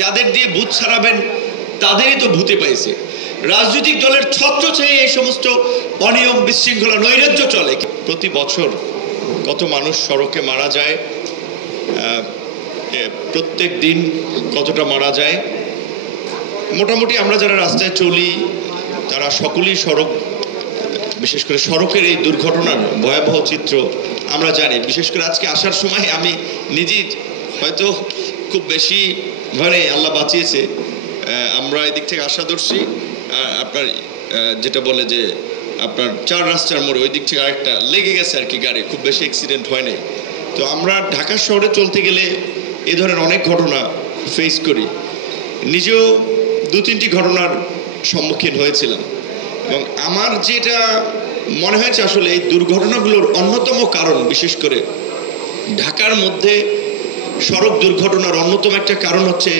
যাদের দিয়ে ভূত ছাড়াবেন তাদেরই তো ভূতে পাইছে। রাজনৈতিক দলের ছত্রছায়ায় এই সমস্ত অনিয়ম, বিশৃঙ্খলা, নৈরাজ্য চলে। প্রতি বছর কত মানুষ সড়কে মারা যায়, প্রত্যেক দিন কতটা মারা যায়। মোটামুটি আমরা যারা রাস্তায় চলি তারা সকলেই বিশেষ করে সড়কের এই দুর্ঘটনার ভয়াবহ চিত্র আমরা জানি। বিশেষ করে আজকে আসার সময় আমি নিজেই হয়তো খুব বেশি ভয়ে আল্লাহ বাঁচিয়েছে, আমরা এদিক থেকে আশা ধরছি, আপনার যেটা বলে যে আপনার 4 রাস্তার মোড়ে ওই দিক থেকে আরেকটা লেগে গেছে আর কি, গাড়ি, খুব বেশি অ্যাক্সিডেন্ট হয় নাই। তো আমরা ঢাকা শহরে চলতে গেলে এ ধরনের অনেক ঘটনা ফেস করি। নিজেও 2-3টি ঘটনার সম্মুখীন হয়েছিলাম এবং আমার যেটা মনে হয়েছে আসলে এই দুর্ঘটনাগুলোর অন্যতম কারণ, বিশেষ করে ঢাকার মধ্যে সড়ক দুর্ঘটনার অন্যতম একটা কারণ হচ্ছে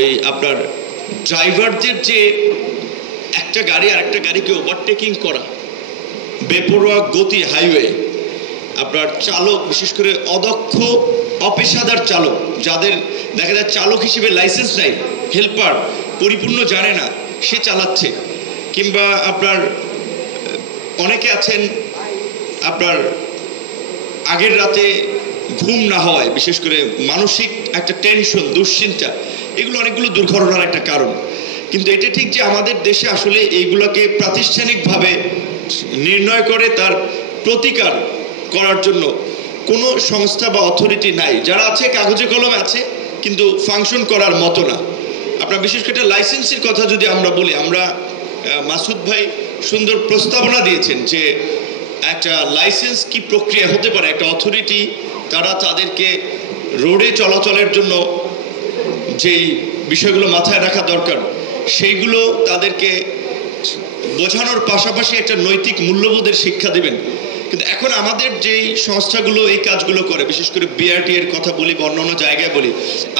এই আপনার ড্রাইভারদের যে একটা গাড়ি আরেকটা গাড়িকে ওভারটেকিং করা, বেপরোয়া গতি হাইওয়ে, আপনার চালক, বিশেষ করে অদক্ষ অপেশাদার চালক, যাদের দেখা যায় চালক হিসেবে লাইসেন্স নাই, হেল্পার পরিপূর্ণ জানে না, সে চালাচ্ছে। কিংবা আপনার অনেকে আছেন আপনার আগের রাতে ঘুম না হওয়ায়, বিশেষ করে মানসিক একটা টেনশন, দুশ্চিন্তা, এগুলো অনেকগুলো দুর্ঘটনার একটা কারণ। কিন্তু এটা ঠিক যে আমাদের দেশে আসলে এইগুলোকে প্রাতিষ্ঠানিকভাবে নির্ণয় করে তার প্রতিকার করার জন্য কোনো সংস্থা বা অথরিটি নাই। যারা আছে কাগজে কলমে আছে, কিন্তু ফাংশন করার মতো না। আপনার বিশেষ করে লাইসেন্সের কথা যদি আমরা বলি, আমরা মাসুদ ভাই সুন্দর প্রস্তাবনা দিয়েছেন যে একটা লাইসেন্স কি প্রক্রিয়া হতে পারে। একটা অথরিটি তারা তাদেরকে রোডে চলাচলের জন্য যেই বিষয়গুলো মাথায় রাখা দরকার সেইগুলো তাদেরকে বোঝানোর পাশাপাশি একটা নৈতিক মূল্যবোধের শিক্ষা দেবেন। কিন্তু এখন আমাদের যেই সংস্থাগুলো এই কাজগুলো করে, বিশেষ করে বিআরটি এর কথা বলি বা অন্যান্য জায়গায় বলি,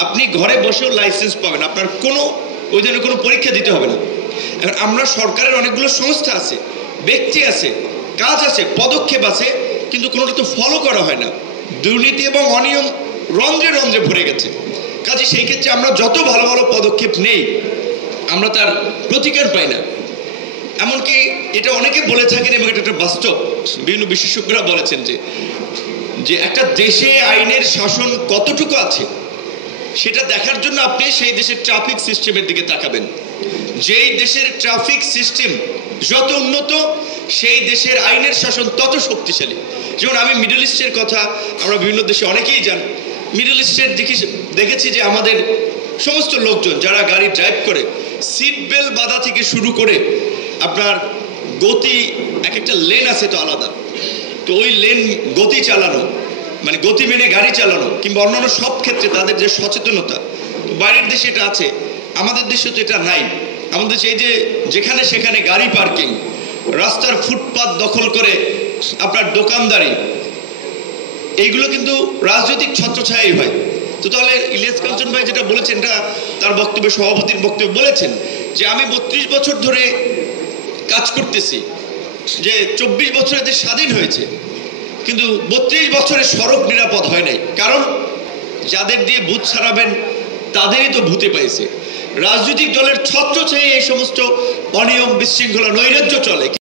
আপনি ঘরে বসেও লাইসেন্স পাবেন, আপনার ওই ধরনের কোনো পরীক্ষা দিতে হবে না। এখন আমরা সরকারের অনেকগুলো সংস্থা আছে, ব্যক্তি আছে, কাজ আছে, পদক্ষেপ আছে, কিন্তু কোনোটা তো ফলো করা হয় না। দুর্নীতি এবং অনিয়ম রন্ধ্রে রন্ধ্রে ভরে গেছে। কাজে সেই ক্ষেত্রে আমরা যত ভালো ভালো পদক্ষেপ নেই, আমরা তার প্রতিকার পাই না। এমনকি এটা অনেকে বলে থাকেন এবং এটা একটা বাস্তব, বিভিন্ন বিশেষজ্ঞরা বলেছেন যে একটা দেশে আইনের শাসন কতটুকু আছে সেটা দেখার জন্য আপনি সেই দেশের ট্রাফিক সিস্টেমের দিকে তাকাবেন। যেই দেশের ট্রাফিক সিস্টেম যত উন্নত, সেই দেশের আইনের শাসন তত শক্তিশালী। যেমন আমি মিডল ইস্টের কথা, আমরা বিভিন্ন দেশে অনেকেই যান, মিডল ইস্টের দেখেছি যে আমাদের সমস্ত লোকজন যারা গাড়ি ড্রাইভ করে, সিট বেল্ট বাঁধা থেকে শুরু করে আপনার গতি, এক একটা লেন আছে তো আলাদা, তো ওই লেন গতি চালানো, মানে গতি মেনে গাড়ি চালানো, কিংবা অন্যান্য সব ক্ষেত্রে তাদের যে সচেতনতা, বাইরের দেশে এটা আছে, আমাদের দেশে তো এটা নাই। আমাদের দেশে এই যে যেখানে সেখানে গাড়ি পার্কিং, রাস্তার ফুটপাত দখল করে আপনার দোকানদারি, এইগুলো কিন্তু রাজনৈতিক ছত্রছায়াই হয়। তো তাহলে ইলিয়াস কাঞ্চন ভাই যেটা বলেছেন, এটা তার বক্তব্যে, সভাপতির বক্তব্যে বলেছেন যে আমি 32 বছর ধরে কাজ করতেছি, যে 24 বছর এতে স্বাধীন হয়েছে, কিন্তু 32 বছরে সড়ক নিরাপদ হয় নাই। কারণ যাদের দিয়ে ভূত ছাড়াবেন তাদেরই তো ভূতে পাইছে। রাজনৈতিক দলের ছত্রছায়ায় এই সমস্ত অনিয়ম, বিশৃঙ্খলা, নৈরাজ্য চলে।